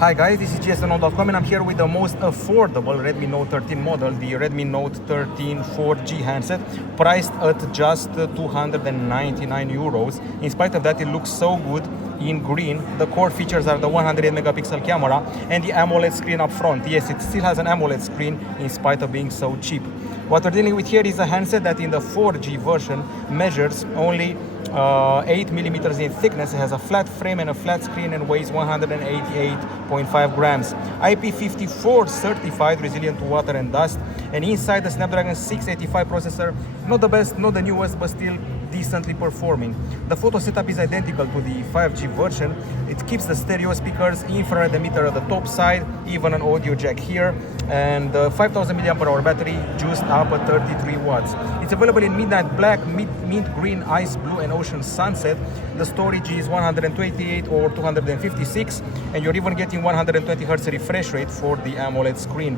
Hi guys, this is gsnote.com and I'm here with the most affordable Redmi Note 13 model, the Redmi Note 13 4G handset, priced at just 299 euros. In spite of that, it looks so good in green. The core features are the 108 megapixel camera and the AMOLED screen up front. Yes, it still has an AMOLED screen in spite of being so cheap. What we're dealing with here is a handset that in the 4G version measures only 8 millimeters in thickness. It has a flat frame and a flat screen and weighs 188.5 grams. IP54 certified, resilient to water and dust. And inside the Snapdragon 685 processor, not the best, not the newest, but still decently performing. The photo setup is identical to the 5G version. It keeps the stereo speakers, infrared emitter at the top side, even an audio jack here, and 5000 mAh battery juiced up at 33 watts. It's available in midnight black, mint green, ice blue, and ocean sunset. The storage is 128 or 256, and you're even getting 120 Hz refresh rate for the AMOLED screen.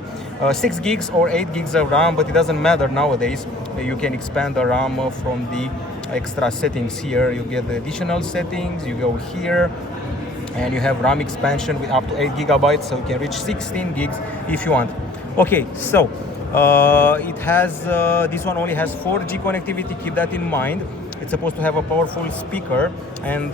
6 gigs or 8 gigs of RAM, but it doesn't matter nowadays. You can expand the RAM from the extra settings here. You get the additional settings, you go here, and you have RAM expansion with up to 8 gigabytes, so you can reach 16 gigs if you want. Okay, so it has this one only has 4G connectivity. Keep that in mind. It's supposed to have a powerful speaker, and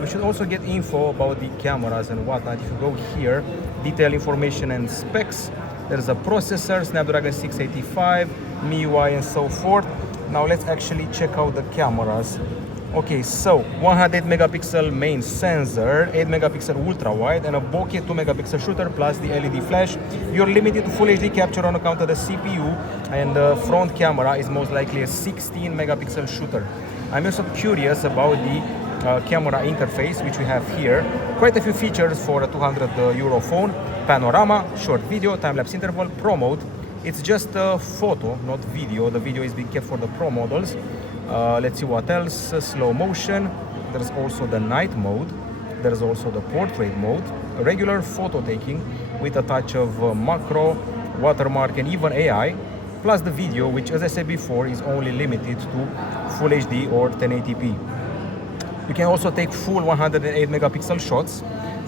we should also get info about the cameras and whatnot. If you go here, detail information and specs, there's a processor, Snapdragon 685, MIUI, and so forth. Now let's actually check out the cameras. Okay, so 108 megapixel main sensor, 8 megapixel ultra wide, and a bokeh 2 megapixel shooter plus the LED flash. You're limited to full HD capture on account of the CPU, and the front camera is most likely a 16 megapixel shooter. I'm also curious about the camera interface, which we have here. Quite a few features for a 200 euro phone. Panorama, short video, time-lapse interval, Pro mode. It's just a photo, not video. The video is being kept for the Pro models. Let's see what else. Slow motion. There's also the night mode. There's also the portrait mode. Regular photo taking with a touch of macro, watermark, and even AI. Plus the video, which, as I said before, is only limited to Full HD or 1080p. You can also take full 108 megapixel shots.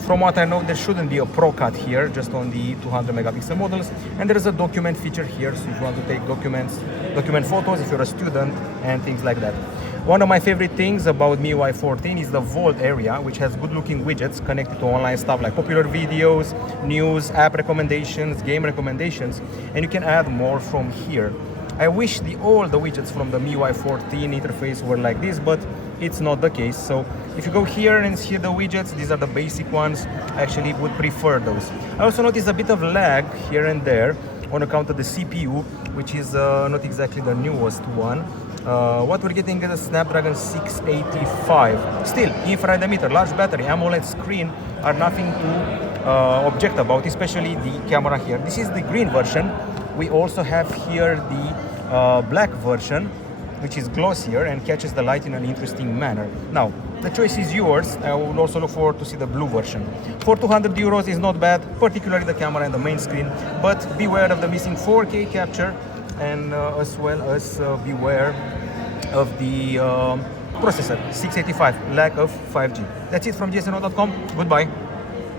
From what I know, there shouldn't be a Pro cut here, just on the 200 megapixel models. And there is a document feature here, so if you want to take document photos, if you're a student, and things like that. One of my favorite things about MIUI 14 is the vault area, which has good-looking widgets connected to online stuff like popular videos, news, app recommendations, game recommendations, and you can add more from here. I wish all the widgets from the MIUI 14 interface were like this, but it's not the case. So if you go here and see the widgets, these are the basic ones. I actually would prefer those. I also noticed a bit of lag here and there on account of the CPU, which is not exactly the newest one. What we're getting is a Snapdragon 685. Still, infrared emitter, large battery, AMOLED screen are nothing to object about, especially the camera here. This is the green version. We also have here the black version, which is glossier and catches the light in an interesting manner. Now, the choice is yours. I will also look forward to see the blue version. For 200 euros is not bad, particularly the camera and the main screen, but beware of the missing 4K capture, and as well as beware of the processor, 685, lack of 5G. That's it from gsnote.com. Goodbye.